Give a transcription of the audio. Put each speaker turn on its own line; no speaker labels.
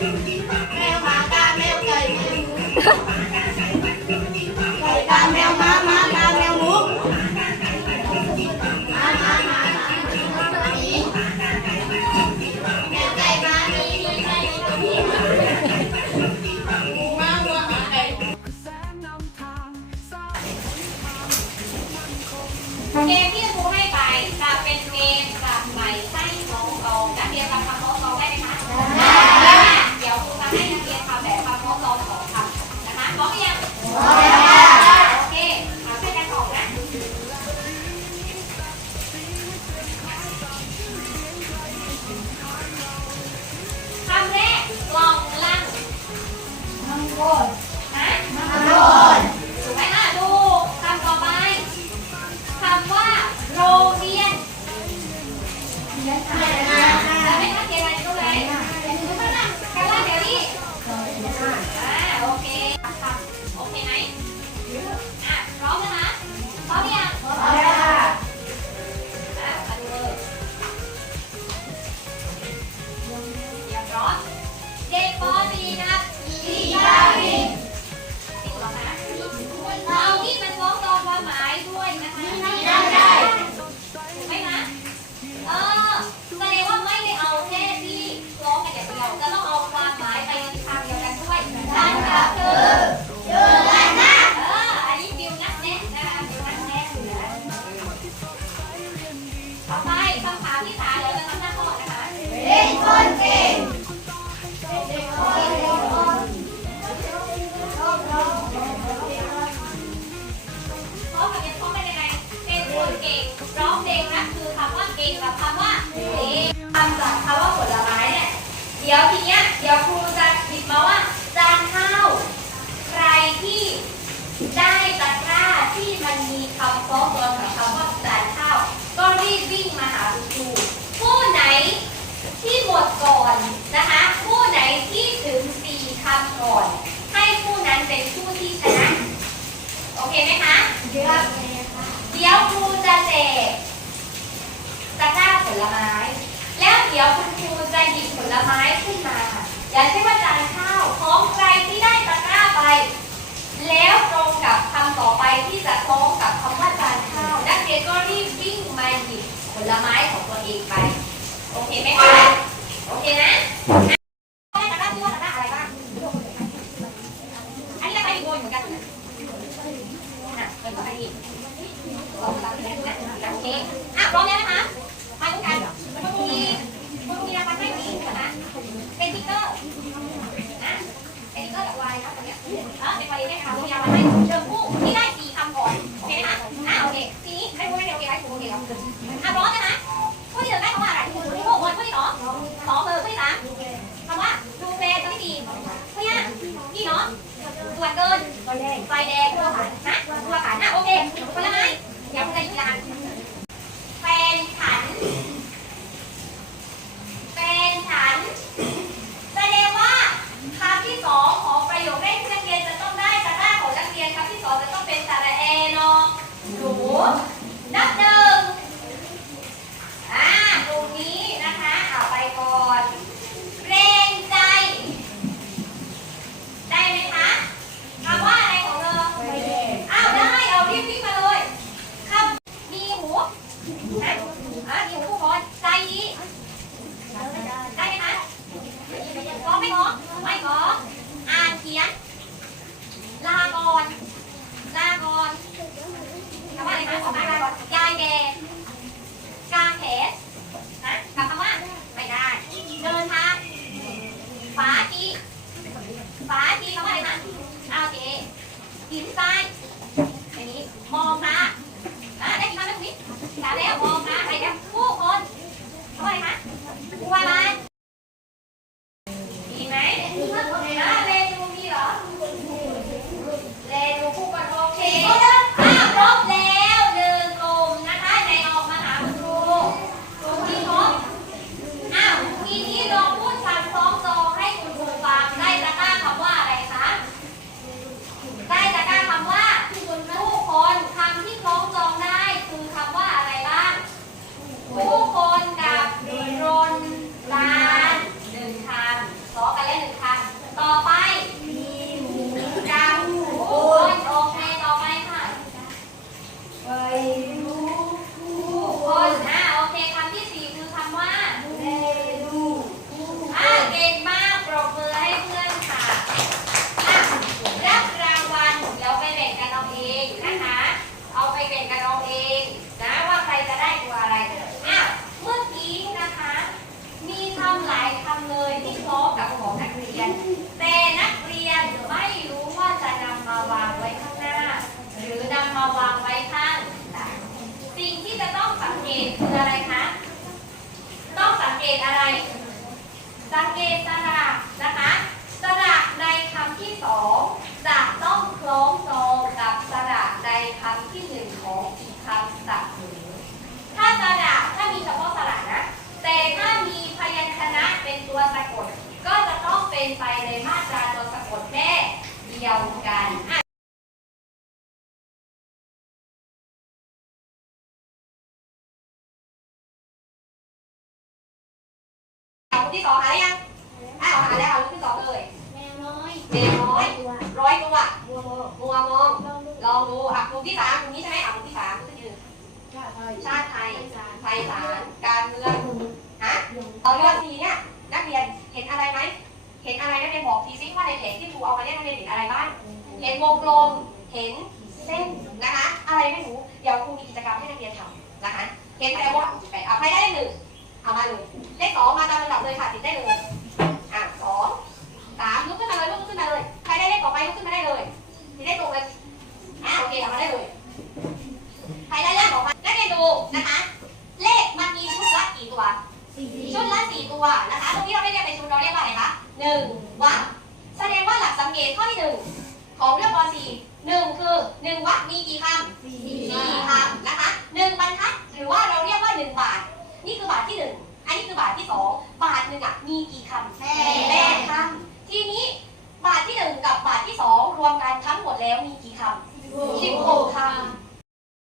แมวหมากาแมวไก่แมวหมู
เตรียมพร้อมเด็
ก
ป .4 นะครับ
อีกาบิน
ติดหรอคะเอาที่มันฟ้องตองความหมายด้วยนะคะ
ได้ได้
ถูกไหมคะเออแสดงว่าไม่ได้เอาแค่ที่ร้องกันอย่างเดียวจะต้องเอาความหมายไปในทางเดียวกันด้วยนั่นก็คือ
เจอกันนะ
เอออันนี้ฟิวนักแน่นะคะฟิวนักแน่อยู่นะต่อไปคำถามที่สามเดี๋ยวจะทำหน้าข้อนะคะ
เป็นคนเก่ง
ร้องเพลงนะคือคำว่าเก่งกับคำว่าเก่งคำจากคำว่าผลไม้เนี่ยเดี๋ยวทีเนี้ย เดี๋ยวครูจะหยิบมาว่า จานข้าว ใครที่ได้ตะกร้าที่มันมีคำฟ้องตนกับคำว่าจานข้าว ก็รีบวิ่งมาหาคุณครูผู้ไหนที่หมดก่อนนะคะ ผู้ไหนที่ถึงสี่คำก่อน ให้ผู้นั้นเป็นผู้ที่ชนะ โอเคไหมคะ
เดี๋ยว
เดี๋ยวครูจะแจกตะกร้าผ ลไม้ แล้วเดี๋ยวคุณครูจะหยิบผลไม้ขึ้นมา อย่างเช่นว่าจานข้าวของใครที่ได้ตะกร้าไป แล้วตรงกับคำต่อไปที่จะคล้องกับคำว่าจานข้าวนักเรียนก็รีบวิ่งมาหยิบผลไม้ของตัวเองไป โอเคไหมคะ โอเคนะได้ตะกร้าชื่อว่า เออเป็นวายได้ค่ะมีรางวัลให้เชิญผู้ที่ได้สี่คำก่อนโอเคไหมคะอ่าโอเคทีนี้ให้ผู้ไม่เร็วโอเคไหมผู้โอเคครับอะร้อมนะคะผู้ที่หนึ่งได้คำว่าอะไรผู้ที่หกคนผู้ที่สองสองเบอร์ผู้ที่สามคำว่าดูแลย์ตัวที่ดีเพื่อนพี่เนาะส่วนเกินไฟแดงตัวขันนะตัวขันนะโอเคผลไม้เดี๋ยวคุณจะหยิบยานแฟนฉันแฟนฉัน แสดงว่าคำที่สองของประโยคแรกที่นักเรียนจะต้องได้ตะกร้าของนักเรียนคำที่สองจะต้องเป็นสระเอนอหนูนับหนึ่งอ่าตรงนี้นะคะเอาไปก่อนเกรงใจ ได้ไหมคะคำว่าอะไรของเธอ อ้าวได้เอารีบวิ่งมาเลยคำมีหูนะอะมีหูผู้คนใจดีได้ไหมคะขอไม่ขอไม่ขออ่านเขียน ลาก่อน ลาก่อนคำว่าอะไรคะขอมาลาก่อนยายแก่กางแขนนะกับคำว่าไม่ได้ เดินทางฝาจีฝาจีคำว่าอะไรนะอ่าโอเค หินทรายอันนี้มองตาอะได้กี่คำแล้วคุณนิดสาแล้วมองตาไปแล้วผู้คนเขาอะไรคะผู้ว่าบ้านาวางไว้ข้างหลังสิ่งที่จะต้องสังเกตคืออะไรคะ ต้องสังเกตอะไร สังเกต คนที่สองหาหรือยังอะเอาหาแล้วเอาคนที่สองเลย
แมวน้อย
แมวน้อย
ตัว
ร้อยตัว
บัวโบ
มัวมอง
ลองดู
ลองดูอะกลุ่มที่สามกลุ่มนี้ใช่ไหมอะกลุ่มที่สามก็คือ
ชาติไทย
ชาติไทย
สาร
ไทยสาร การเมือง
ลุง
ฮะ
ลุง
เอาเรื่องสีเนี่ยนักเรียนเห็นอะไรไหม เห็นอะไรนักเรียนบอกทีซิว่าในแผนที่ครูเอามาเนี่ยนักเรียนเห็นอะไรบ้าง เห็นวงกลม เห็นเส้นนะคะ อะไรไม่รู้ เดี๋ยวครูมีกิจกรรมให้นักเรียนทำนะคะ เห็นแต่ว่าไปเอาใครได้เลขหนึ่ง เอามาเลยเลขสองมาตามลำดับเลยค่ะติดได้เลยอะสองสามลุกขึ้นมาเลยลุกขึ้นมาเลยใครได้เลขต่อไปลุกขึ้นมาได้เลยติดได้ตรงเลยอะโอเคเอามาได้เลยใครได้เลขของมันนักเรียนดูนะคะ เลขมันมีชุดละกี่ตัว
สี่
ชุดละสี่ตัวนะคะตรงนี้เราไม่เรียกเป็นชุดเราเรียกว่าอะไรคะหนึ่งวรรคแสดงว่าหลักสังเกตข้อที่หนึ่งของเรื่องป .4 หนึ่งคือหนึ่งวรรคมีกี่คำ
สี่
สี่คำนะคะหนึ่งบรรทัดหรือว่าเราเรียกว่าหนึ่งบาท นี่คือบาทที่หนึ่งอันนี้คือบาทที่สองบาทหนึ่งอะมีกี่คำ
แม่
แปดคำทีนี้ บา